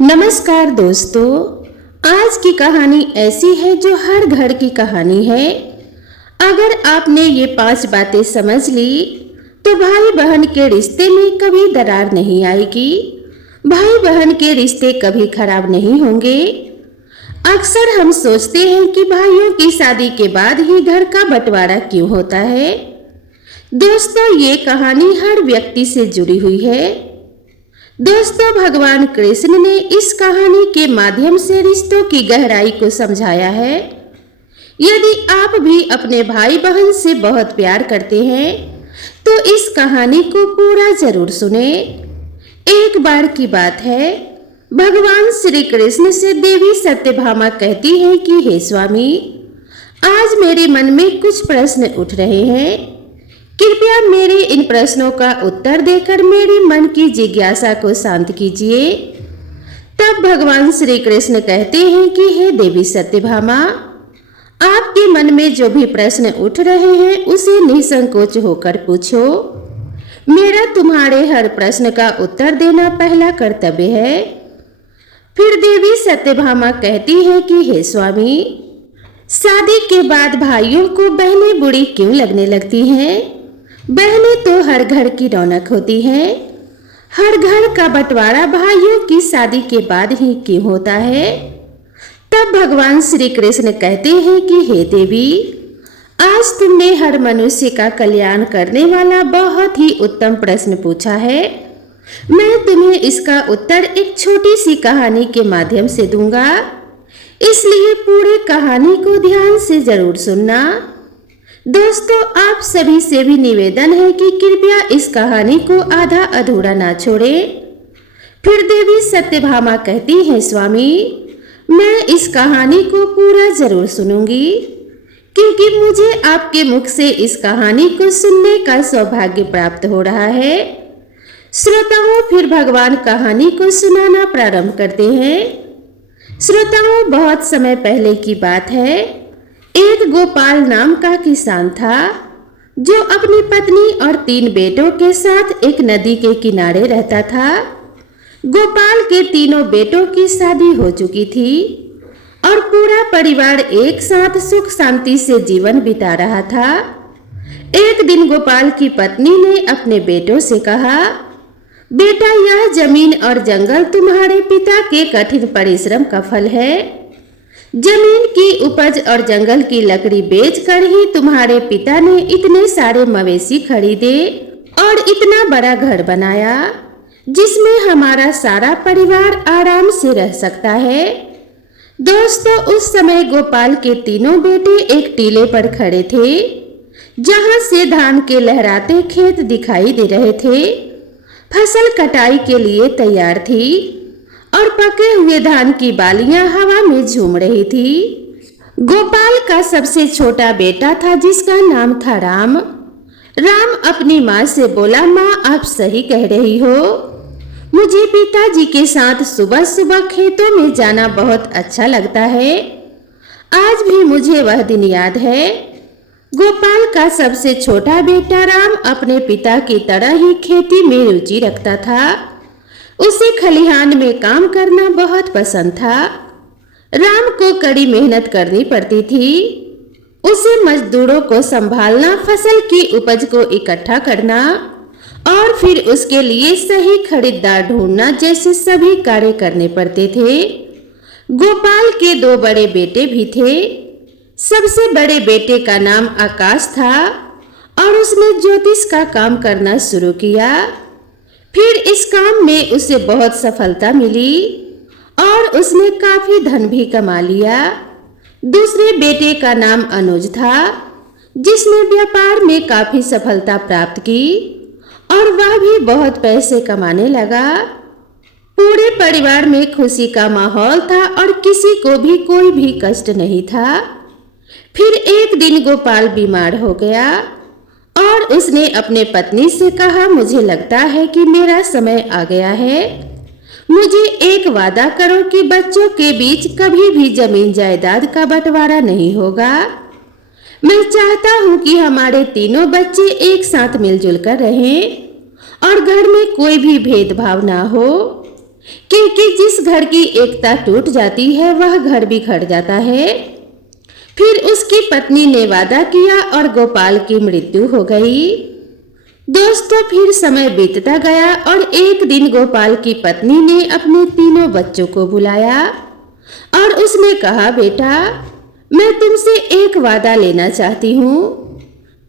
नमस्कार दोस्तों। आज की कहानी ऐसी है जो हर घर की कहानी है। अगर आपने ये 5 बातें समझ ली तो भाई बहन के रिश्ते में कभी दरार नहीं आएगी। भाई बहन के रिश्ते कभी खराब नहीं होंगे। अक्सर हम सोचते हैं कि भाइयों की शादी के बाद ही घर का बंटवारा क्यों होता है। दोस्तों, ये कहानी हर व्यक्ति से जुड़ी हुई है। दोस्तों, भगवान कृष्ण ने इस कहानी के माध्यम से रिश्तों की गहराई को समझाया है। यदि आप भी अपने भाई बहन से बहुत प्यार करते हैं तो इस कहानी को पूरा जरूर सुने। एक बार की बात है, भगवान श्री कृष्ण से देवी सत्यभामा कहती है कि हे स्वामी, आज मेरे मन में कुछ प्रश्न उठ रहे हैं। कृपया मेरे इन प्रश्नों का उत्तर देकर मेरे मन की जिज्ञासा को शांत कीजिए। तब भगवान श्री कृष्ण कहते हैं कि हे देवी सत्यभामा, आपके मन में जो भी प्रश्न उठ रहे हैं उसे निसंकोच होकर पूछो। मेरा तुम्हारे हर प्रश्न का उत्तर देना पहला कर्तव्य है। फिर देवी सत्यभामा कहती है कि हे स्वामी, शादी के बाद भाइयों को बहनें बुरी क्यों लगने लगती हैं? बहनें तो हर घर की रौनक होती हैं। हर घर का बंटवारा भाइयों की शादी के बाद ही क्यों होता है? तब भगवान श्री कृष्ण कहते हैं कि हे देवी, आज तुमने हर मनुष्य का कल्याण करने वाला बहुत ही उत्तम प्रश्न पूछा है। मैं तुम्हें इसका उत्तर एक छोटी सी कहानी के माध्यम से दूंगा, इसलिए पूरी कहानी को ध्यान से जरूर सुनना। दोस्तों, आप सभी से भी निवेदन है कि कृपया इस कहानी को आधा अधूरा ना छोड़ें। फिर देवी सत्यभामा कहती है, स्वामी, मैं इस कहानी को पूरा जरूर सुनूंगी, क्योंकि मुझे आपके मुख से इस कहानी को सुनने का सौभाग्य प्राप्त हो रहा है। श्रोताओं, फिर भगवान कहानी को सुनाना प्रारंभ करते हैं। श्रोताओं, बहुत समय पहले की बात है। एक गोपाल नाम का किसान था जो अपनी पत्नी और 3 बेटों के साथ एक नदी के किनारे रहता था। गोपाल के तीनों बेटों की शादी हो चुकी थी और पूरा परिवार एक साथ सुख शांति से जीवन बिता रहा था। एक दिन गोपाल की पत्नी ने अपने बेटों से कहा, बेटा, यह जमीन और जंगल तुम्हारे पिता के कठिन परिश्रम का फल है। जमीन की उपज और जंगल की लकड़ी बेचकर ही तुम्हारे पिता ने इतने सारे मवेशी खरीदे और इतना बड़ा घर बनाया जिसमें हमारा सारा परिवार आराम से रह सकता है। दोस्तों, उस समय गोपाल के तीनों बेटे एक टीले पर खड़े थे जहां से धान के लहराते खेत दिखाई दे रहे थे। फसल कटाई के लिए तैयार थी और पके हुए धान की बालियां हवा में झूम रही थी। गोपाल का सबसे छोटा बेटा था जिसका नाम था राम। राम अपनी माँ से बोला, माँ, आप सही कह रही हो। मुझे पिताजी के साथ सुबह सुबह खेतों में जाना बहुत अच्छा लगता है। आज भी मुझे वह दिन याद है। गोपाल का सबसे छोटा बेटा राम अपने पिता की तरह ही खेती में रुचि रखता था। उसे खलिहान में काम करना बहुत पसंद था। राम को कड़ी मेहनत करनी पड़ती थी। उसे मजदूरों को संभालना, फसल की उपज को इकट्ठा करना और फिर उसके लिए सही खरीदार ढूंढना जैसे सभी कार्य करने पड़ते थे। गोपाल के 2 बड़े बेटे भी थे। सबसे बड़े बेटे का नाम आकाश था और उसने ज्योतिष का काम करना शुरू किया। फिर इस काम में उसे बहुत सफलता मिली और उसने काफी धन भी कमा लिया। दूसरे बेटे का नाम अनुज था जिसने व्यापार में काफी सफलता प्राप्त की और वह भी बहुत पैसे कमाने लगा। पूरे परिवार में खुशी का माहौल था और किसी को भी कोई भी कष्ट नहीं था। फिर एक दिन गोपाल बीमार हो गया और उसने अपने पत्नी से कहा, मुझे लगता है कि मेरा समय आ गया है। मुझे एक वादा करो कि बच्चों के बीच कभी भी जमीन जायदाद का बंटवारा नहीं होगा। मैं चाहता हूँ कि हमारे तीनों बच्चे एक साथ मिलजुल कर रहें और घर में कोई भी भेदभाव ना हो, क्योंकि जिस घर की एकता टूट जाती है वह घर बिखर जाता है। फिर उसकी पत्नी ने वादा किया और गोपाल की मृत्यु हो गई। दोस्तों, फिर समय बीतता गया और एक दिन गोपाल की पत्नी ने अपने तीनों बच्चों को बुलाया और उसने कहा, बेटा, मैं तुमसे एक वादा लेना चाहती हूँ।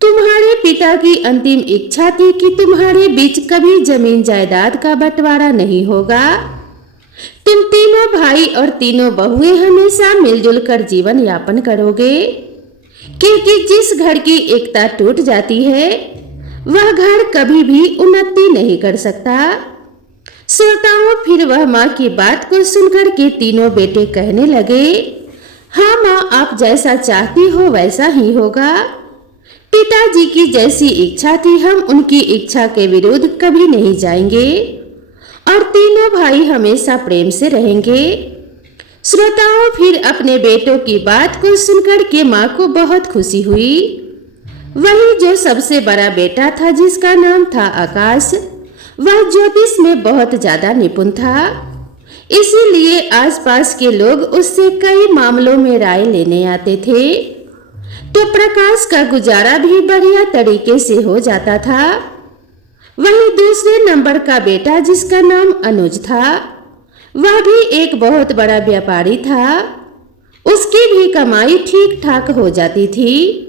तुम्हारे पिता की अंतिम इच्छा थी कि तुम्हारे बीच कभी जमीन जायदाद का बंटवारा नहीं होगा। तुम तीनों भाई और तीनों बहुएं हमेशा मिलजुल कर जीवन यापन करोगे, क्योंकि जिस घर की एकता टूट जाती है वह घर कभी भी उन्नति नहीं कर सकता। श्रोताओं, फिर वह माँ की बात को सुनकर के तीनों बेटे कहने लगे, हाँ माँ, आप जैसा चाहती हो वैसा ही होगा। पिताजी की जैसी इच्छा थी हम उनकी इच्छा के विरुद्ध कभी नहीं जाएंगे और तीनों भाई हमेशा प्रेम से रहेंगे। श्रोताओं, फिर अपने बेटों की बात को सुनकर के माँ को बहुत खुशी हुई। वही जो सबसे बड़ा बेटा था जिसका नाम था आकाश, वह ज्योतिष में बहुत ज्यादा निपुण था। इसीलिए आसपास के लोग उससे कई मामलों में राय लेने आते थे, तो प्रकाश का गुजारा भी बढ़िया तरीके से हो जाता था। वही दूसरे नंबर का बेटा जिसका नाम अनुज था, वह भी एक बहुत बड़ा व्यापारी था। उसकी भी कमाई ठीक ठाक हो जाती थी।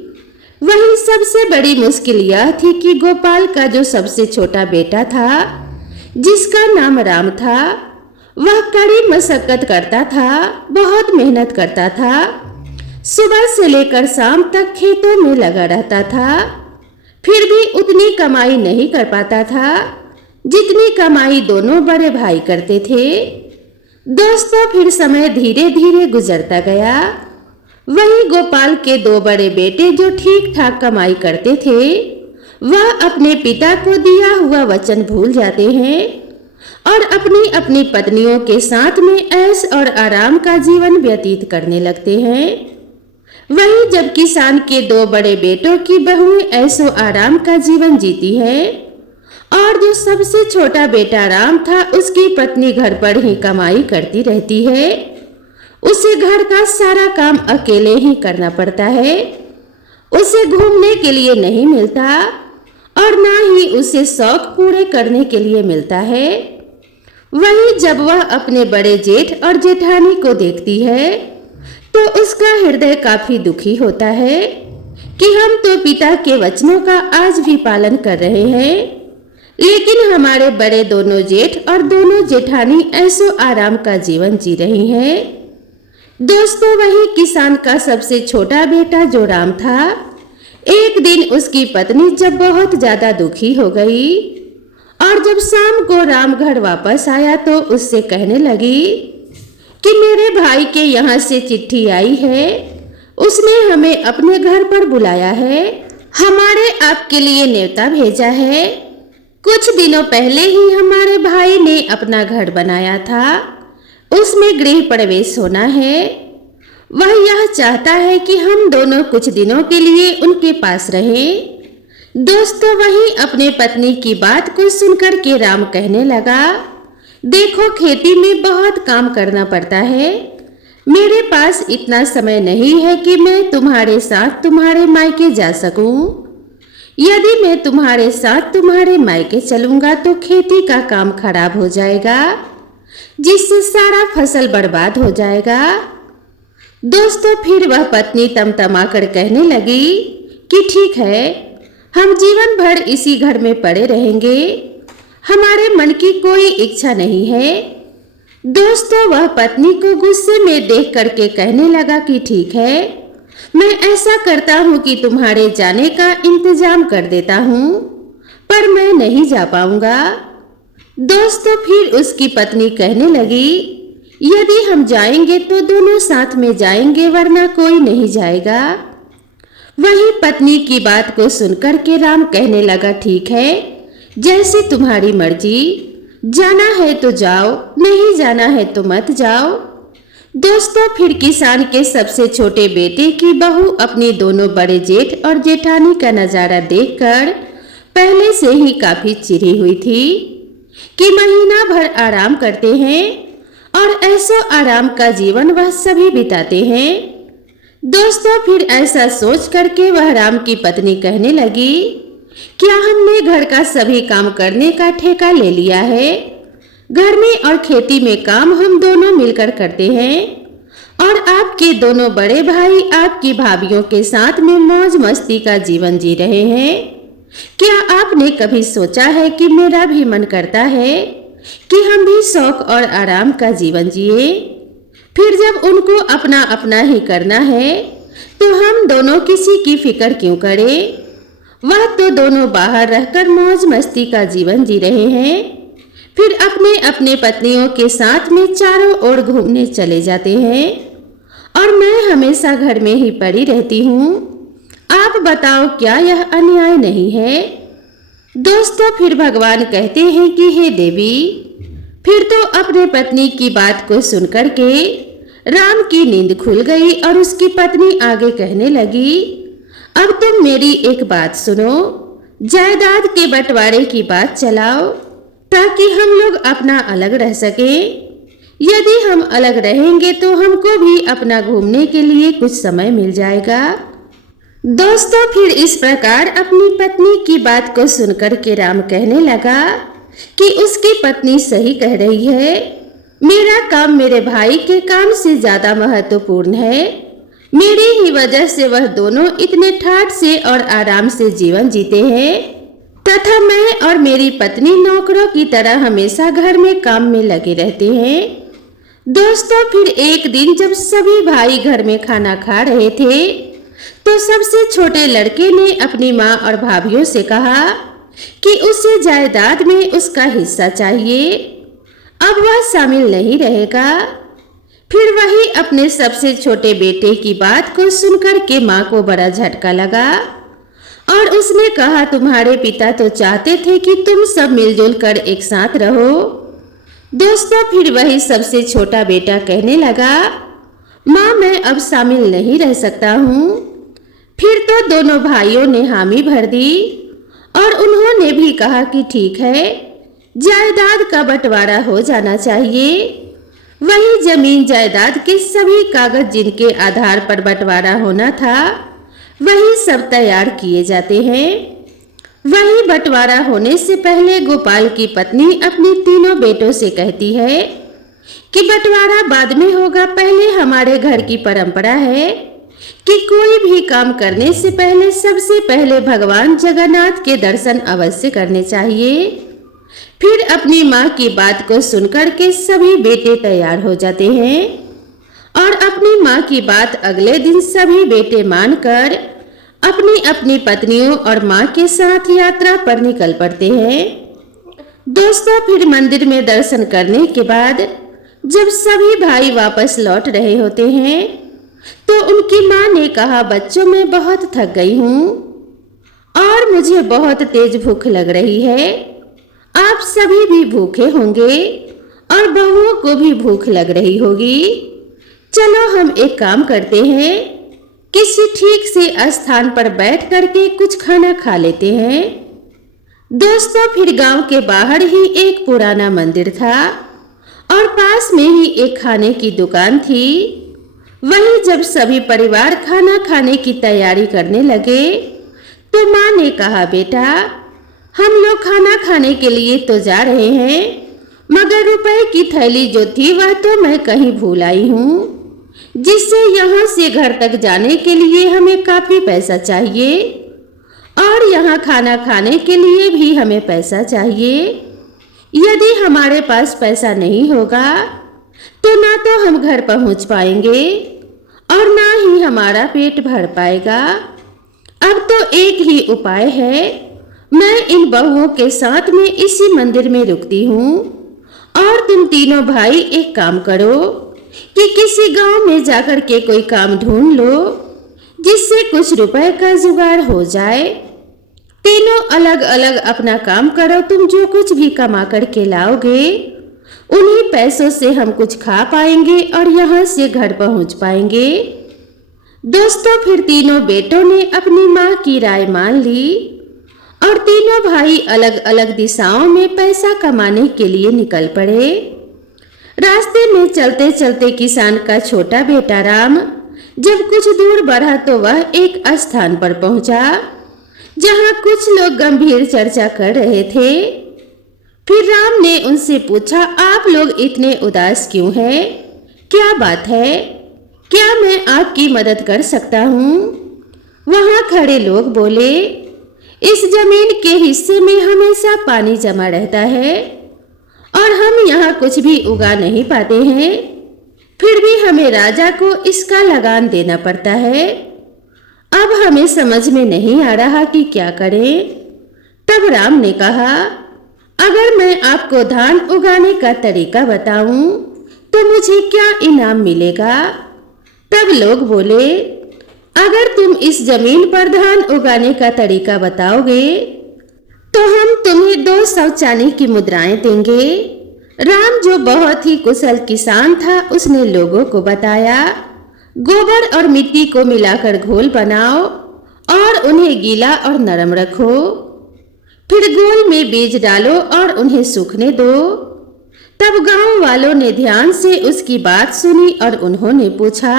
वही सबसे बड़ी मुश्किल यह थी कि गोपाल का जो सबसे छोटा बेटा था जिसका नाम राम था, वह कड़ी मशक्कत करता था, बहुत मेहनत करता था। सुबह से लेकर शाम तक खेतों में लगा रहता था, फिर भी उतनी कमाई नहीं कर पाता था जितनी कमाई दोनों बड़े भाई करते थे। दोस्तों, फिर समय धीरे धीरे गुजरता गया। वही गोपाल के दो बड़े बेटे जो ठीक ठाक कमाई करते थे, वह अपने पिता को दिया हुआ वचन भूल जाते हैं और अपनी अपनी पत्नियों के साथ में ऐश और आराम का जीवन व्यतीत करने लगते हैं। वही जब किसान के दो बड़े बेटों की बहुएं ऐशो आराम का जीवन जीती है और जो सबसे छोटा बेटा राम था उसकी पत्नी घर पर ही कमाई करती रहती है। उसे घर का सारा काम अकेले ही करना पड़ता है। उसे घूमने के लिए नहीं मिलता और ना ही उसे शौक पूरे करने के लिए मिलता है। वही जब वह अपने बड़े जेठ और जेठानी को देखती है तो उसका हृदय काफी दुखी होता है कि हम तो पिता के वचनों का आज भी पालन कर रहे हैं, लेकिन हमारे बड़े दोनों जेठ और दोनों जेठानी ऐसो आराम का जीवन जी रही हैं। दोस्तों, वही किसान का सबसे छोटा बेटा जो राम था, एक दिन उसकी पत्नी जब बहुत ज्यादा दुखी हो गई और जब शाम को राम घर वापस आया तो उससे कहने लगी कि मेरे भाई के यहाँ से चिट्ठी आई है, उसने हमें अपने घर पर बुलाया है, हमारे आपके लिए न्योता भेजा है। कुछ दिनों पहले ही हमारे भाई ने अपना घर बनाया था, उसमें गृह प्रवेश होना है। वह यह चाहता है कि हम दोनों कुछ दिनों के लिए उनके पास रहें। दोस्तों, वही अपने पत्नी की बात को सुनकर के राम कहने लगा, देखो, खेती में बहुत काम करना पड़ता है, मेरे पास इतना समय नहीं है कि मैं तुम्हारे साथ तुम्हारे मायके जा सकूं। यदि मैं तुम्हारे साथ तुम्हारे मायके चलूंगा तो खेती का काम खराब हो जाएगा, जिससे सारा फसल बर्बाद हो जाएगा। दोस्तों, फिर वह पत्नी तमतमाकर कहने लगी कि ठीक है, हम जीवन भर इसी घर में पड़े रहेंगे, हमारे मन की कोई इच्छा नहीं है। दोस्तों, वह पत्नी को गुस्से में देख करके कहने लगा कि ठीक है, मैं ऐसा करता हूँ कि तुम्हारे जाने का इंतजाम कर देता हूँ, पर मैं नहीं जा पाऊंगा। दोस्तों, फिर उसकी पत्नी कहने लगी, यदि हम जाएंगे तो दोनों साथ में जाएंगे, वरना कोई नहीं जाएगा। वही पत्नी की बात को सुनकर के राम कहने लगा, ठीक है, जैसे तुम्हारी मर्जी, जाना है तो जाओ, नहीं जाना है तो मत जाओ। दोस्तों, फिर किसान के सबसे छोटे बेटे की बहू अपनी दोनों बड़े जेठ और जेठानी का नजारा देखकर पहले से ही काफी चिढ़ी हुई थी कि महीना भर आराम करते हैं और ऐसो आराम का जीवन वह सभी बिताते हैं। दोस्तों, फिर ऐसा सोच करके वह राम की पत्नी कहने लगी, क्या हमने घर का सभी काम करने का ठेका ले लिया है? घर में और खेती में काम हम दोनों मिलकर करते हैं और आपके दोनों बड़े भाई आपकी भाभीियों के साथ में मौज मस्ती का जीवन जी रहे हैं। क्या आपने कभी सोचा है कि मेरा भी मन करता है कि हम भी शौक और आराम का जीवन जिए? फिर जब उनको अपना अपना ही करना है तो हम दोनों किसी की फिक्र क्यों करें? वह तो दोनों बाहर रहकर मौज मस्ती का जीवन जी रहे हैं, फिर अपने अपने पत्नियों के साथ में चारों ओर घूमने चले जाते हैं और मैं हमेशा घर में ही पड़ी रहती हूँ। आप बताओ, क्या यह अन्याय नहीं है? दोस्तों, फिर भगवान कहते हैं कि हे देवी। फिर तो अपने पत्नी की बात को सुनकर के राम की नींद खुल गई और उसकी पत्नी आगे कहने लगी, अब तुम मेरी एक बात सुनो, जायदाद के बंटवारे की बात चलाओ ताकि हम लोग अपना अलग रह सके। यदि हम अलग रहेंगे तो हमको भी अपना घूमने के लिए कुछ समय मिल जाएगा। दोस्तों, फिर इस प्रकार अपनी पत्नी की बात को सुनकर के राम कहने लगा कि उसकी पत्नी सही कह रही है। मेरा काम मेरे भाई के काम से ज्यादा महत्वपूर्ण है। मेरी ही वजह से वह दोनों इतने ठाठ से और आराम से जीवन जीते हैं तथा मैं और मेरी पत्नी नौकरों की तरह हमेशा घर में काम में लगे रहते हैं। दोस्तों, फिर एक दिन जब सभी भाई घर में खाना खा रहे थे तो सबसे छोटे लड़के ने अपनी माँ और भाभीियों से कहा कि उसे जायदाद में उसका हिस्सा चाहिए, अब वह शामिल नहीं रहेगा। फिर वही अपने सबसे छोटे बेटे की बात को सुनकर के माँ को बड़ा झटका लगा और उसने कहा, तुम्हारे पिता तो चाहते थे कि तुम सब मिलजुल कर एक साथ रहो। दोस्तों, फिर वही सबसे छोटा बेटा कहने लगा, माँ मैं अब शामिल नहीं रह सकता हूँ। फिर तो दोनों भाइयों ने हामी भर दी और उन्होंने भी कहा कि ठीक है, जायदाद का बंटवारा हो जाना चाहिए। वही जमीन जायदाद के सभी कागज जिनके आधार पर बंटवारा होना था वही सब तैयार किए जाते हैं। वही बंटवारा होने से पहले गोपाल की पत्नी अपने तीनों बेटों से कहती है कि बंटवारा बाद में होगा, पहले हमारे घर की परंपरा है कि कोई भी काम करने से पहले सबसे पहले भगवान जगन्नाथ के दर्शन अवश्य करने चाहिए। फिर अपनी माँ की बात को सुनकर के सभी बेटे तैयार हो जाते हैं और अपनी माँ की बात अगले दिन सभी बेटे मानकर अपनी अपनी पत्नियों और माँ के साथ यात्रा पर निकल पड़ते हैं। दोस्तों, फिर मंदिर में दर्शन करने के बाद जब सभी भाई वापस लौट रहे होते हैं तो उनकी माँ ने कहा, बच्चों मैं बहुत थक गई हूँ और मुझे बहुत तेज भूख लग रही है। आप सभी भी भूखे होंगे और बहुओं को भी भूख लग रही होगी। चलो हम एक काम करते हैं, किसी ठीक से स्थान पर बैठ करके कुछ खाना खा लेते हैं। दोस्तों, फिर गांव के बाहर ही एक पुराना मंदिर था और पास में ही एक खाने की दुकान थी। वहीं जब सभी परिवार खाना खाने की तैयारी करने लगे तो माँ ने कहा, बेटा हम लोग खाना खाने के लिए तो जा रहे हैं, मगर रुपए की थैली जो थी वह तो मैं कहीं भूल आई हूँ, जिससे यहाँ से घर तक जाने के लिए हमें काफी पैसा चाहिए और यहाँ खाना खाने के लिए भी हमें पैसा चाहिए। यदि हमारे पास पैसा नहीं होगा तो ना तो हम घर पहुँच पाएंगे और ना ही हमारा पेट भर पाएगा। अब तो एक ही उपाय है, मैं इन बहुओं के साथ में इसी मंदिर में रुकती हूँ और तुम तीनों भाई एक काम करो कि किसी गांव में जाकर के कोई काम ढूंढ लो जिससे कुछ रुपए का जुगाड़ हो जाए। तीनों अलग अलग अपना काम करो, तुम जो कुछ भी कमा कर के लाओगे उन्हीं पैसों से हम कुछ खा पाएंगे और यहाँ से घर पहुँच पाएंगे। दोस्तों, फिर तीनों बेटों ने अपनी माँ की राय मान ली और तीनों भाई अलग अलग दिशाओं में पैसा कमाने के लिए निकल पड़े। रास्ते में चलते चलते किसान का छोटा बेटा राम जब कुछ दूर बढ़ा तो वह एक स्थान पर पहुंचा जहां कुछ लोग गंभीर चर्चा कर रहे थे। फिर राम ने उनसे पूछा, आप लोग इतने उदास क्यों हैं? क्या बात है? क्या मैं आपकी मदद कर सकता हूँ? वहां खड़े लोग बोले, इस जमीन के हिस्से में हमेशा पानी जमा रहता है और हम यहाँ कुछ भी उगा नहीं पाते हैं। फिर भी हमें राजा को इसका लगान देना पड़ता है। अब हमें समझ में नहीं आ रहा कि क्या करें। तब राम ने कहा, अगर मैं आपको धान उगाने का तरीका बताऊं तो मुझे क्या इनाम मिलेगा? तब लोग बोले, अगर तुम इस जमीन पर धान उगाने का तरीका बताओगे तो हम तुम्हें 200 चांदी की मुद्राएं देंगे। राम जो बहुत ही कुशल किसान था उसने लोगों को बताया, गोबर और मिट्टी को मिलाकर घोल बनाओ और उन्हें गीला और नरम रखो। फिर घोल में बीज डालो और उन्हें सूखने दो। तब गांव वालों ने ध्यान से उसकी बात सुनी और उन्होंने पूछा,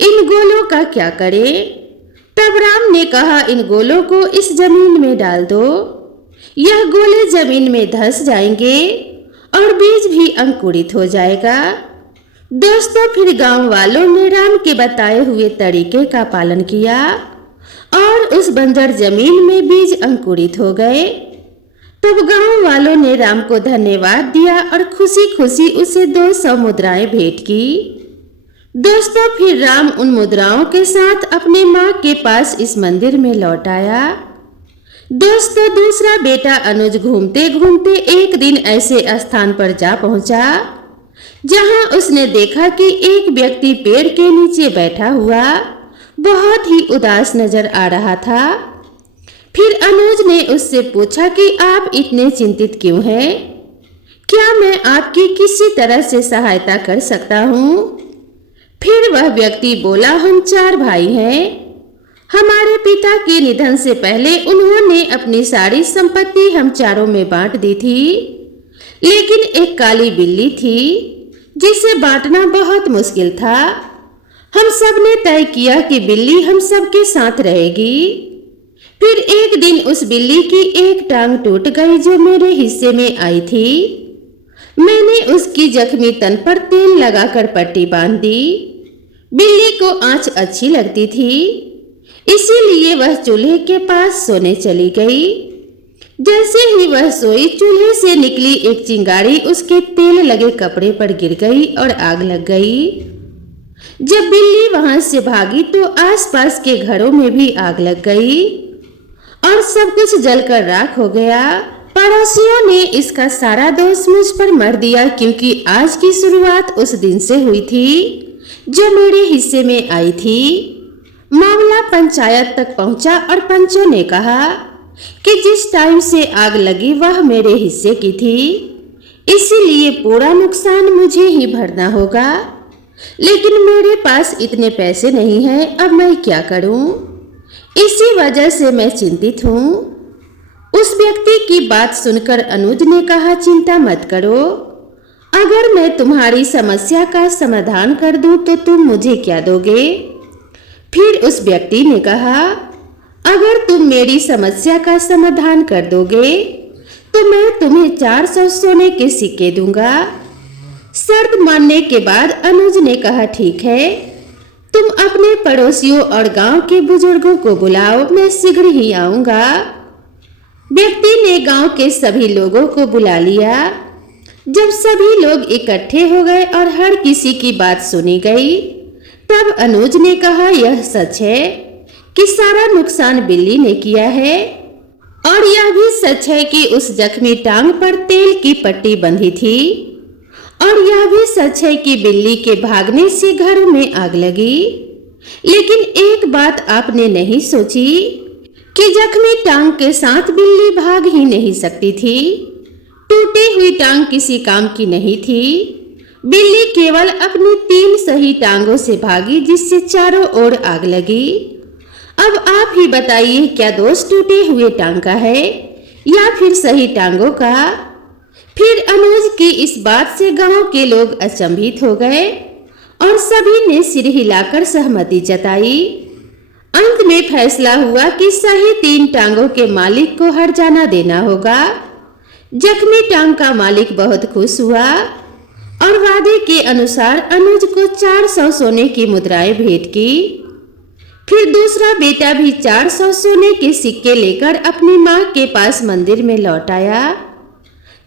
इन गोलों का क्या करें? तब राम ने कहा, इन गोलों को इस जमीन में डाल दो। यह गोले जमीन में धंस जाएंगे और बीज भी अंकुरित हो जाएगा। दोस्तों, फिर गांव वालों ने राम के बताए हुए तरीके का पालन किया और उस बंजर जमीन में बीज अंकुरित हो गए। तब गांव वालों ने राम को धन्यवाद दिया और खुशी खुशी उसे 200 मुद्राएं भेंट की। दोस्तों, फिर राम उन मुद्राओं के साथ अपने माँ के पास इस मंदिर में लौट आया। दोस्तों, दूसरा बेटा अनुज घूमते घूमते एक दिन ऐसे स्थान पर जा पहुंचा जहां उसने देखा कि एक व्यक्ति पेड़ के नीचे बैठा हुआ बहुत ही उदास नजर आ रहा था। फिर अनुज ने उससे पूछा कि आप इतने चिंतित क्यों हैं? क्या मैं आपकी किसी तरह से सहायता कर सकता हूँ? फिर वह व्यक्ति बोला, हम 4 भाई हैं। हमारे पिता के निधन से पहले उन्होंने अपनी सारी संपत्ति हम चारों में बांट दी थी, लेकिन एक काली बिल्ली थी जिसे बांटना बहुत मुश्किल था। हम सब ने तय किया कि बिल्ली हम सबके साथ रहेगी। फिर एक दिन उस बिल्ली की एक टांग टूट गई जो मेरे हिस्से में आई थी। मैंने उसकी जख्मी तन पर तेल लगाकर पट्टी बांध दी। बिल्ली को आंच अच्छी लगती थी, इसीलिए वह चूल्हे के पास सोने चली गई। जैसे ही वह सोई, चूल्हे से निकली एक चिंगारी उसके तेल लगे कपड़े पर गिर गई और आग लग गई। जब बिल्ली वहां से भागी तो आसपास के घरों में भी आग लग गई और सब कुछ जलकर राख हो गया। पड़ोसियों ने इसका सारा दोष मुझ पर मर दिया, क्योंकि आज की शुरुआत उस दिन से हुई थी जो मेरे हिस्से में आई थी। मामला पंचायत तक पहुंचा और पंचों ने कहा कि जिस टाइम से आग लगी वह मेरे हिस्से की थी, इसीलिए पूरा नुकसान मुझे ही भरना होगा। लेकिन मेरे पास इतने पैसे नहीं हैं, अब मैं क्या करूं? इसी वजह से मैं चिंतित हूं। उस व्यक्ति की बात सुनकर अनुज ने कहा, चिंता मत करो, अगर मैं तुम्हारी समस्या का समाधान कर दूं तो तुम मुझे क्या दोगे? फिर उस व्यक्ति ने कहा, अगर तुम मेरी समस्या का समाधान कर दोगे तो मैं तुम्हें 400 सोने के सिक्के दूंगा। शर्त मानने के बाद अनुज ने कहा, ठीक है, तुम अपने पड़ोसियों और गांव के बुजुर्गों को बुलाओ, मैं शीघ्र ही आऊंगा। व्यक्ति ने गांव के सभी लोगों को बुला लिया। जब सभी लोग इकट्ठे हो गए और हर किसी की बात सुनी गई, तब अनुज ने कहा, यह सच है कि सारा नुकसान बिल्ली ने किया है, और यह भी सच है कि उस जख्मी टांग पर तेल की पट्टी बंधी थी, और यह भी सच है कि बिल्ली के भागने से घरों में आग लगी। लेकिन एक बात आपने नहीं सोची कि जख्मी टांग के साथ बिल्ली भाग ही नहीं सकती थी। टूटी हुई टांग किसी काम की नहीं थी। बिल्ली केवल अपनी 3 सही टांगों से भागी, जिससे चारों ओर आग लगी। अब आप ही बताइए, क्या दोष टूटे हुए टांग का है या फिर सही टांगों का? फिर अनुज की इस बात से गांव के लोग अचंभित हो गए और सभी ने सिर हिलाकर सहमति जताई। अंत में फैसला हुआ कि सही 3 टांगों के मालिक को हर्जाना देना होगा। जख्मी टांग का मालिक बहुत खुश हुआ और वादे के अनुसार अनुज को 400 सोने की मुद्राएं भेंट की। फिर दूसरा बेटा भी 400 सोने के सिक्के लेकर अपनी मां के पास मंदिर में लौट आया।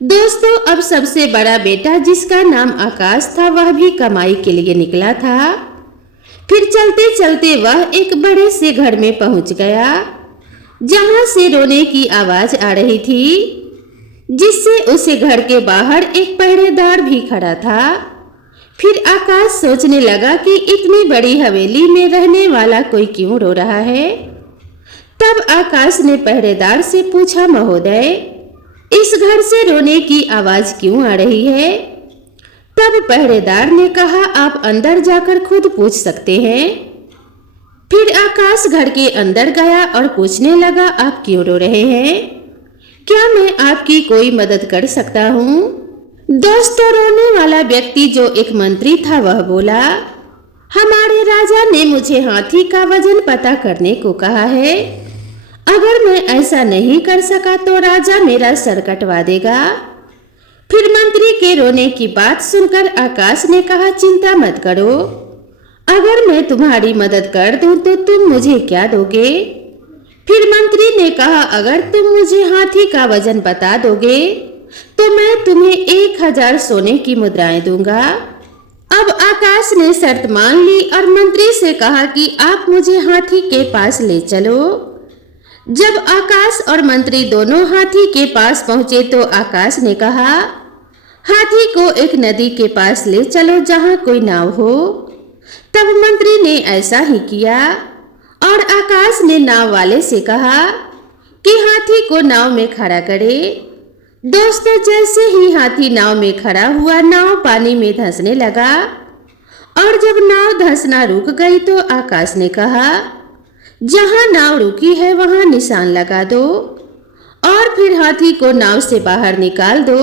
दोस्तों, अब सबसे बड़ा बेटा जिसका नाम आकाश था वह भी कमाई के लिए निकला था। फिर चलते चलते वह एक बड़े से घर में पहुंच गया जहां से रोने की आवाज आ रही थी, जिससे उसे घर के बाहर एक पहरेदार भी खड़ा था। फिर आकाश सोचने लगा कि इतनी बड़ी हवेली में रहने वाला कोई क्यों रो रहा है। तब आकाश ने पहरेदार से पूछा, महोदय, इस घर से रोने की आवाज क्यों आ रही है? तब पहरेदार ने कहा, आप अंदर जाकर खुद पूछ सकते हैं। फिर आकाश घर के अंदर गया और पूछने लगा, आप क्यों रो रहे हैं? क्या मैं आपकी कोई मदद कर सकता हूँ? दोस्तों, रोने वाला व्यक्ति जो एक मंत्री था वह बोला, हमारे राजा ने मुझे हाथी का वजन पता करने को कहा है। अगर मैं ऐसा नहीं कर सका तो राजा मेरा सर कटवा देगा। फिर मंत्री के रोने की बात सुनकर आकाश ने कहा, चिंता मत करो, अगर मैं तुम्हारी मदद कर दूं तो तुम मुझे क्या दोगे? फिर मंत्री ने कहा, अगर तुम मुझे हाथी का वजन बता दोगे तो मैं तुम्हें 1000 सोने की मुद्राएं दूंगा। अब आकाश ने शर्त मान ली और मंत्री से कहा कि आप मुझे हाथी के पास ले चलो। जब आकाश और मंत्री दोनों हाथी के पास पहुंचे तो आकाश ने कहा, हाथी को एक नदी के पास ले चलो जहां कोई नाव हो। तब मंत्री ने ऐसा ही किया और आकाश ने नाव वाले से कहा कि हाथी को नाव में खड़ा करे। दोस्तों, जैसे ही हाथी नाव में खड़ा हुआ, नाव पानी में धंसने लगा और जब नाव धंसना रुक गई तो आकाश ने कहा, जहां नाव रुकी है वहां निशान लगा दो और फिर हाथी को नाव से बाहर निकाल दो।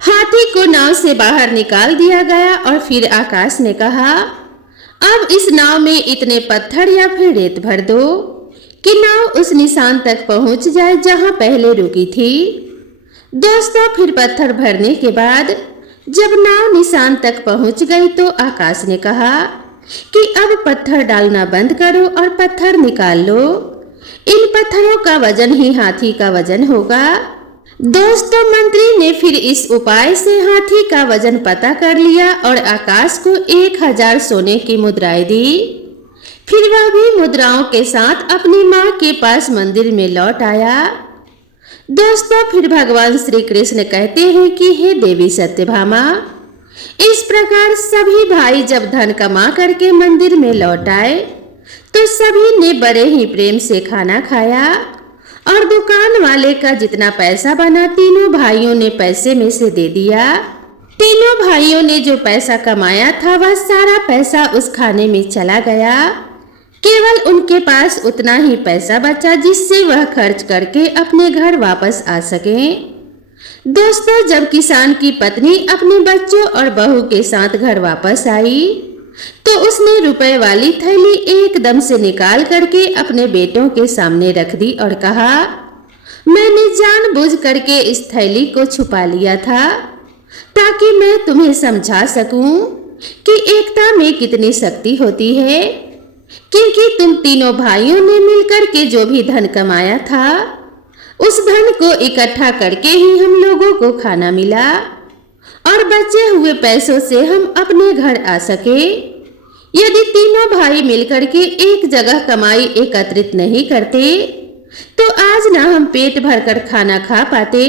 हाथी को नाव से बाहर निकाल दिया गया और फिर आकाश ने कहा, अब इस नाव में इतने पत्थर या फिर रेत भर दो कि नाव उस निशान तक पहुंच जाए जहां पहले रुकी थी। दोस्तों, फिर पत्थर भरने के बाद जब नाव निशान तक पहुंच गई तो आकाश ने कहा कि अब पत्थर डालना बंद करो और पत्थर निकाल लो। इन पत्थरों का वजन ही हाथी का वजन होगा। दोस्तों, मंत्री ने फिर इस उपाय से हाथी का वजन पता कर लिया और आकाश को 1000 सोने की मुद्राएं दी। फिर वह भी मुद्राओं के साथ अपनी मां के पास मंदिर में लौट आया। दोस्तों, फिर भगवान श्री कृष्ण कहते हैं कि हे देवी सत्यभामा, इस प्रकार सभी भाई जब धन कमा करके मंदिर में लौट आए तो सभी ने बड़े ही प्रेम से खाना खाया और दुकान वाले का जितना पैसा बना तीनों भाइयों ने पैसे में से दे दिया। तीनों भाइयों ने जो पैसा कमाया था वह सारा पैसा उस खाने में चला गया। केवल उनके पास उतना ही पैसा बचा जिससे वह खर्च करके अपने घर वापस आ सकें। दोस्तों, जब किसान की पत्नी अपने बच्चों और बहू के साथ घर वापस आई तो उसने रुपए वाली थैली एकदम से निकाल करके अपने बेटों के सामने रख दी और कहा, मैंने जानबूझ करके इस थैली को छुपा लिया था ताकि मैं तुम्हें समझा सकूं कि एकता में कितनी शक्ति होती है, क्योंकि तुम तीनों भाइयों ने मिलकर के जो भी धन कमाया था उस धन को इकट्ठा करके ही हम लोगों को खाना मिला और बचे हुए पैसों से हम अपने घर आ सके। यदि तीनों भाई मिलकर के एक जगह कमाई एकत्रित नहीं करते तो आज ना हम पेट भरकर खाना खा पाते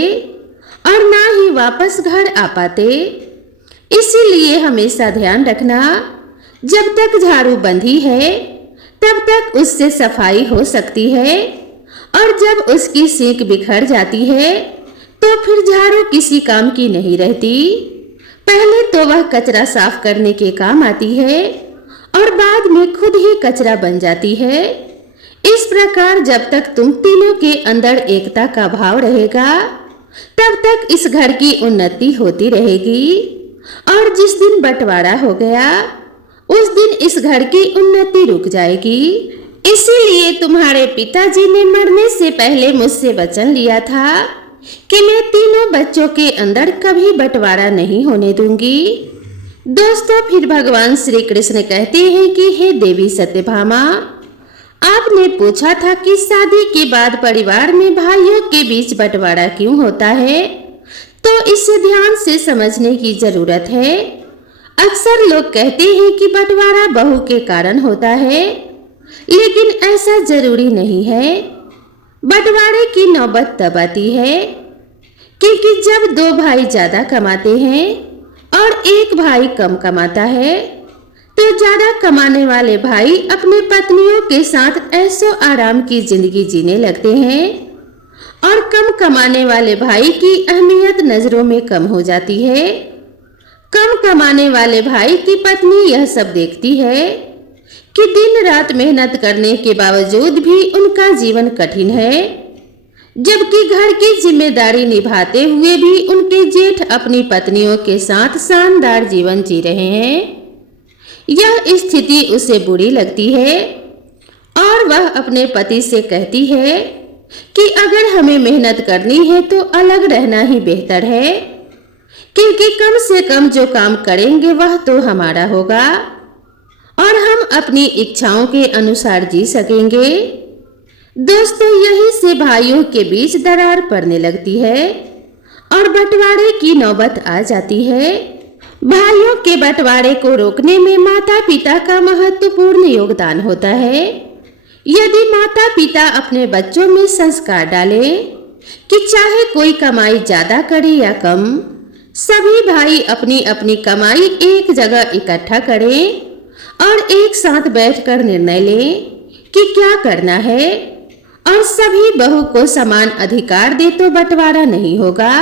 और ना ही वापस घर आ पाते। इसीलिए हमेशा ध्यान रखना, जब तक झाड़ू बंधी है तब तक उससे सफाई हो सकती है और जब उसकी सींक बिखर जाती है तो फिर झाड़ू किसी काम की नहीं रहती। पहले तो वह कचरा साफ करने के काम आती है और बाद में खुद ही कचरा बन जाती है। इस प्रकार जब तक तुम तीनों के अंदर एकता का भाव रहेगा तब तक इस घर की उन्नति होती रहेगी और जिस दिन बंटवारा हो गया उस दिन इस घर की उन्नति रुक जाएगी। इसीलिए तुम्हारे पिताजी ने मरने से पहले मुझसे वचन लिया था कि मैं तीनों बच्चों के अंदर कभी बंटवारा नहीं होने दूंगी। दोस्तों, फिर भगवान श्री कृष्ण कहते हैं कि हे देवी सत्यभामा, आपने पूछा था कि शादी के बाद परिवार में भाइयों के बीच बंटवारा क्यों होता है, तो इसे ध्यान से समझने की जरूरत है। अक्सर लोग कहते हैं कि बंटवारा बहू के कारण होता है, लेकिन ऐसा जरूरी नहीं है। बंटवारे की नौबत तब आती है क्योंकि जब दो भाई ज्यादा कमाते हैं और एक भाई कम कमाता है, तो ज्यादा कमाने वाले भाई अपने पत्नियों के साथ ऐशो आराम की जिंदगी जीने लगते हैं और कम कमाने वाले भाई की अहमियत नजरों में कम हो जाती है। कम कमाने वाले भाई की पत्नी यह सब देखती है कि दिन रात मेहनत करने के बावजूद भी उनका जीवन कठिन है, जबकि घर की जिम्मेदारी निभाते हुए भी उनके जेठ अपनी पत्नियों के साथ शानदार जीवन जी रहे हैं। यह स्थिति उसे बुरी लगती है और वह अपने पति से कहती है कि अगर हमें मेहनत करनी है तो अलग रहना ही बेहतर है, क्योंकि कम से कम जो काम करेंगे वह तो हमारा होगा और हम अपनी इच्छाओं के अनुसार जी सकेंगे। दोस्तों, यही से भाइयों के बीच दरार पड़ने लगती है और बंटवारे की नौबत आ जाती है। भाइयों के बंटवारे को रोकने में माता पिता का महत्वपूर्ण योगदान होता है। यदि माता पिता अपने बच्चों में संस्कार डालें कि चाहे कोई कमाई ज्यादा करे या कम, सभी भाई अपनी अपनी कमाई एक जगह इकट्ठा करें और एक साथ बैठकर निर्णय लें कि क्या करना है और सभी बहू को समान अधिकार दे तो बंटवारा नहीं होगा।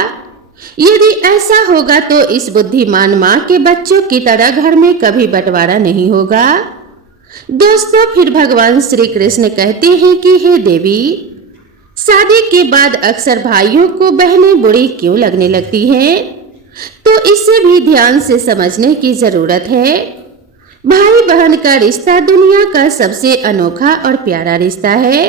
यदि ऐसा होगा तो इस बुद्धिमान माँ के बच्चों की तरह घर में कभी बंटवारा नहीं होगा। दोस्तों, फिर भगवान श्री कृष्ण कहते हैं कि हे देवी, शादी के बाद अक्सर भाइयों को बहनें बुरी क्यों लगने लगती हैं, तो इसे भी ध्यान से समझने की जरूरत है। भाई बहन का रिश्ता दुनिया का सबसे अनोखा और प्यारा रिश्ता है।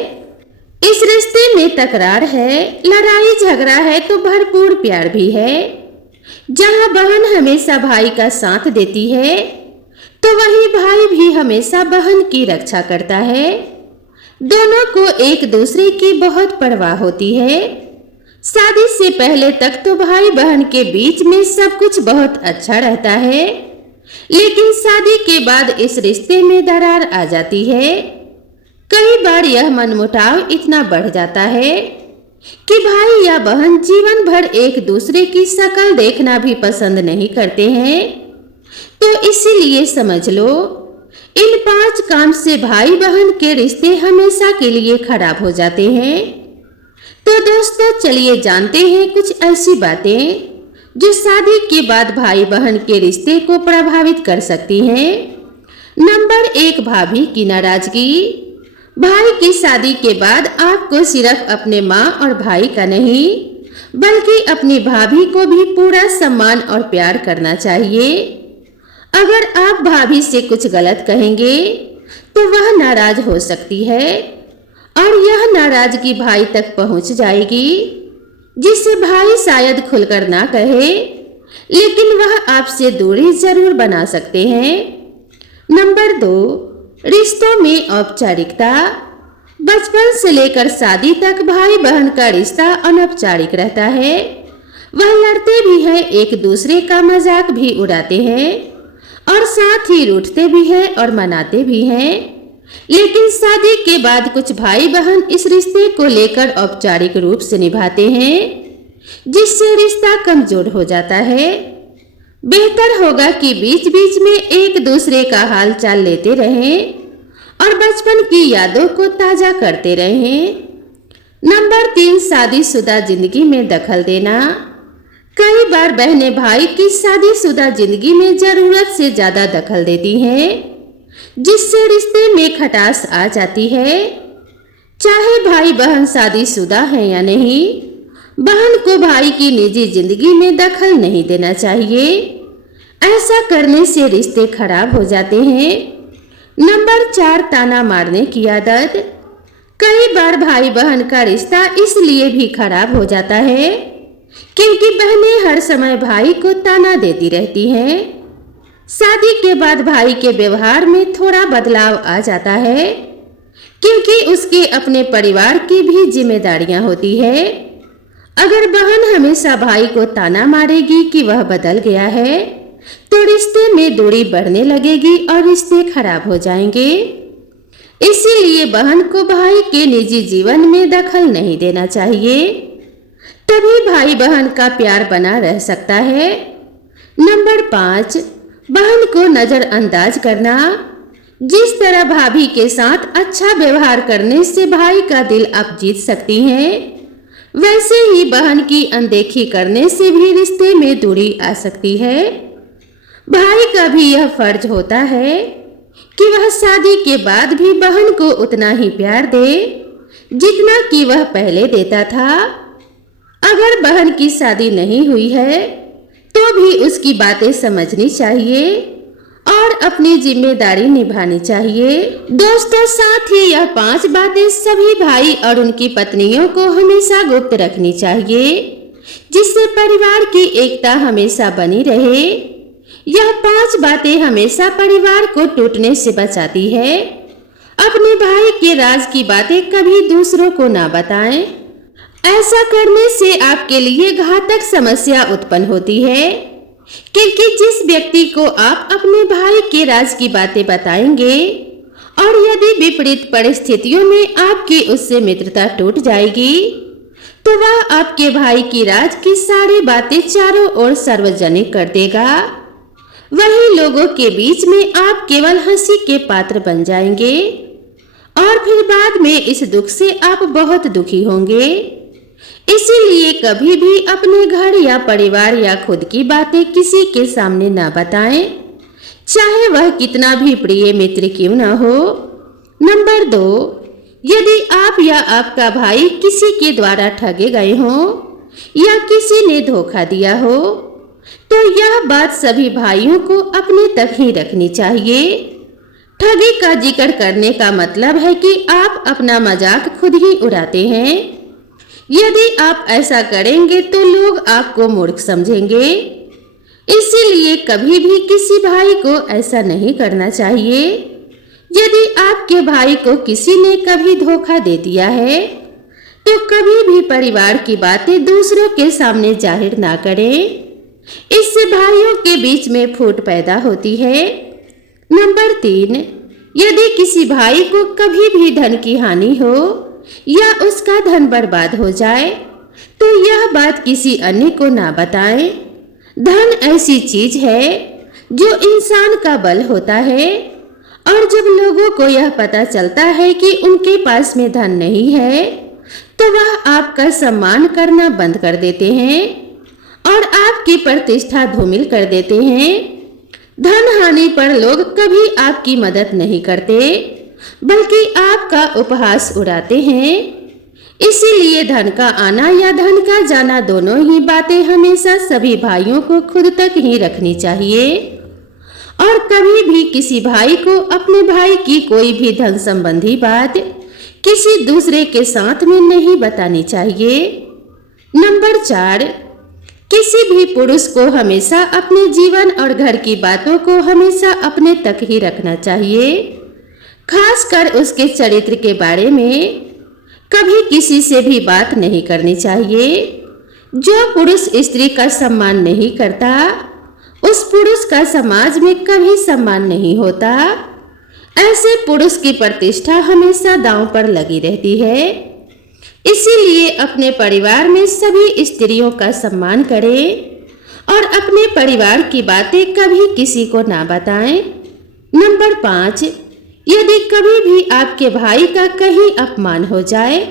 इस रिश्ते में तकरार है, लड़ाई झगड़ा है तो भरपूर प्यार भी है। जहाँ बहन हमेशा भाई का साथ देती है तो वही भाई भी हमेशा बहन की रक्षा करता है। दोनों को एक दूसरे की बहुत परवाह होती है। शादी से पहले तक तो भाई बहन के बीच में सब कुछ बहुत अच्छा रहता है, लेकिन शादी के बाद इस रिश्ते में दरार आ जाती है। कई बार यह मनमुटाव इतना बढ़ जाता है कि भाई या बहन जीवन भर एक दूसरे की शक्ल देखना भी पसंद नहीं करते हैं। तो इसीलिए समझ लो, इन 5 काम से भाई बहन के रिश्ते हमेशा के लिए खराब हो जाते हैं। तो दोस्तों, चलिए जानते हैं कुछ ऐसी बातें जो शादी के बाद भाई बहन के रिश्ते को प्रभावित कर सकती हैं। नंबर 1, भाभी की नाराजगी। भाई की शादी के बाद आपको सिर्फ अपने माँ और भाई का नहीं, बल्कि अपनी भाभी को भी पूरा सम्मान और प्यार करना चाहिए। अगर आप भाभी से कुछ गलत कहेंगे तो वह नाराज हो सकती है और यह नाराजगी भाई तक पहुंच जाएगी, जिसे भाई शायद खुलकर ना कहे, लेकिन वह आपसे दूरी जरूर बना सकते हैं। नंबर 2, रिश्तों में औपचारिकता। बचपन से लेकर शादी तक भाई बहन का रिश्ता अनौपचारिक रहता है। वह लड़ते भी हैं, एक दूसरे का मजाक भी उड़ाते हैं और साथ ही रूठते भी हैं और मनाते भी हैं। लेकिन शादी के बाद कुछ भाई बहन इस रिश्ते को लेकर औपचारिक रूप से निभाते हैं, जिससे रिश्ता कमजोर हो जाता है। बेहतर होगा कि बीच बीच में एक दूसरे का हाल चाल लेते रहें और बचपन की यादों को ताजा करते रहें। नंबर 3, शादीशुदा जिंदगी में दखल देना। कई बार बहनें भाई की शादीशुदा जिंदगी में जरूरत से ज्यादा दखल देती हैं, जिससे रिश्ते में खटास आ जाती है। चाहे भाई बहन शादीशुदा हैं या नहीं, बहन को भाई की निजी जिंदगी में दखल नहीं देना चाहिए। ऐसा करने से रिश्ते खराब हो जाते हैं। नंबर 4, ताना मारने की आदत। कई बार भाई बहन का रिश्ता इसलिए भी खराब हो जाता है क्योंकि बहनें हर समय भाई को ताना देती रहती हैं। शादी के बाद भाई के व्यवहार में थोड़ा बदलाव आ जाता है क्योंकि उसके अपने परिवार की भी जिम्मेदारियां होती है। अगर बहन हमेशा भाई को ताना मारेगी कि वह बदल गया है तो रिश्ते में दूरी बढ़ने लगेगी और रिश्ते खराब हो जाएंगे। इसीलिए बहन को भाई के निजी जीवन में दखल नहीं देना चाहिए, तभी भाई बहन का प्यार बना रह सकता है। नंबर 5, बहन को नजरअंदाज करना। जिस तरह भाभी के साथ अच्छा व्यवहार करने से भाई का दिल आप जीत सकती हैं, वैसे ही बहन की अनदेखी करने से भी रिश्ते में दूरी आ सकती है। भाई का भी यह फर्ज होता है कि वह शादी के बाद भी बहन को उतना ही प्यार दे जितना कि वह पहले देता था। अगर बहन की शादी नहीं हुई है तो भी उसकी बातें समझनी चाहिए और अपनी जिम्मेदारी निभानी चाहिए। दोस्तों, साथ ही यह 5 बातें सभी भाई और उनकी पत्नियों को हमेशा गुप्त रखनी चाहिए, जिससे परिवार की एकता हमेशा बनी रहे। यह 5 बातें हमेशा परिवार को टूटने से बचाती है। अपने भाई के राज की बातें कभी दूसरों को ना बताएं। ऐसा करने से आपके लिए घातक समस्या उत्पन्न होती है, क्योंकि जिस व्यक्ति को आप अपने भाई के राज की बातें बताएंगे और यदि विपरीत परिस्थितियों में आपकी उससे मित्रता टूट जाएगी तो वह आपके भाई की राज की सारी बातें चारों ओर सार्वजनिक कर देगा। वही लोगों के बीच में आप केवल हंसी के पात्र बन जाएंगे और फिर बाद में इस दुख से आप बहुत दुखी होंगे। इसीलिए कभी भी अपने घर या परिवार या खुद की बातें किसी के सामने ना बताएं, चाहे वह कितना भी प्रिय मित्र क्यों ना हो। नंबर 2, यदि आप या आपका भाई किसी के द्वारा ठगे गए हो या किसी ने धोखा दिया हो तो यह बात सभी भाइयों को अपने तक ही रखनी चाहिए। ठगी का जिक्र करने का मतलब है कि आप अपना मजाक खुद ही उड़ाते हैं। यदि आप ऐसा करेंगे तो लोग आपको मूर्ख समझेंगे। इसीलिए कभी भी किसी भाई को ऐसा नहीं करना चाहिए। यदि आपके भाई को किसी ने कभी धोखा दे दिया है तो कभी भी परिवार की बातें दूसरों के सामने जाहिर ना करें। इससे भाइयों के बीच में फूट पैदा होती है। नंबर 3, यदि किसी भाई को कभी भी धन की हानि हो या उसका धन बर्बाद हो जाए तो यह बात किसी अन्य को ना बताएं। धन ऐसी चीज है जो इंसान का बल होता है और जब लोगों को यह पता चलता है कि उनके पास में धन नहीं है तो वह आपका सम्मान करना बंद कर देते हैं और आपकी प्रतिष्ठा धूमिल कर देते हैं। धन हानि पर लोग कभी आपकी मदद नहीं करते बल्कि आपका उपहास उड़ाते हैं। इसीलिए धन का आना या धन का जाना दोनों ही बातें हमेशा सभी भाइयों को खुद तक ही रखनी चाहिए और कभी भी किसी भाई को अपने भाई की कोई भी धन संबंधी बात किसी दूसरे के साथ में नहीं बतानी चाहिए। नंबर 4, किसी भी पुरुष को हमेशा अपने जीवन और घर की बातों को हमेशा अपने तक ही रखना चाहिए, खासकर उसके चरित्र के बारे में कभी किसी से भी बात नहीं करनी चाहिए। जो पुरुष स्त्री का सम्मान नहीं करता उस पुरुष का समाज में कभी सम्मान नहीं होता। ऐसे पुरुष की प्रतिष्ठा हमेशा दांव पर लगी रहती है। इसीलिए अपने परिवार में सभी स्त्रियों का सम्मान करें और अपने परिवार की बातें कभी किसी को ना बताएं। नंबर 5, यदि कभी भी आपके भाई का कहीं अपमान हो जाए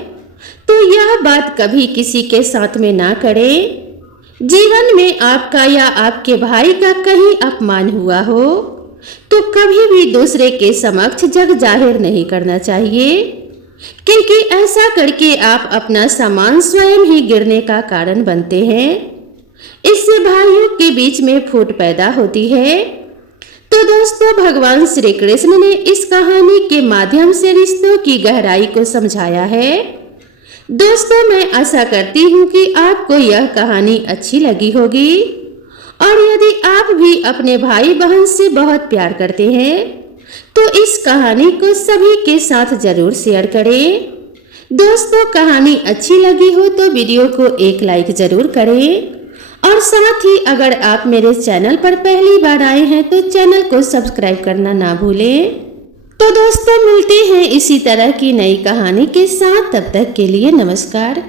तो यह बात कभी किसी के साथ में ना करें। जीवन में आपका या आपके भाई का कहीं अपमान हुआ हो तो कभी भी दूसरे के समक्ष जग जाहिर नहीं करना चाहिए क्योंकि ऐसा करके आप अपना सामान स्वयं ही गिरने का कारण बनते हैं। इससे भाइयों के बीच में फूट पैदा होती है। तो दोस्तों, भगवान श्री कृष्ण ने इस कहानी के माध्यम से रिश्तों की गहराई को समझाया है। दोस्तों, मैं आशा करती हूँ कि आपको यह कहानी अच्छी लगी होगी, और यदि आप भी अपने भाई बहन से बहुत प्यार करते हैं तो इस कहानी को सभी के साथ जरूर शेयर करें। दोस्तों, कहानी अच्छी लगी हो तो वीडियो को एक लाइक जरूर करें, और साथ ही अगर आप मेरे चैनल पर पहली बार आए हैं तो चैनल को सब्सक्राइब करना ना भूलें। तो दोस्तों, मिलते हैं इसी तरह की नई कहानी के साथ। तब तक के लिए नमस्कार।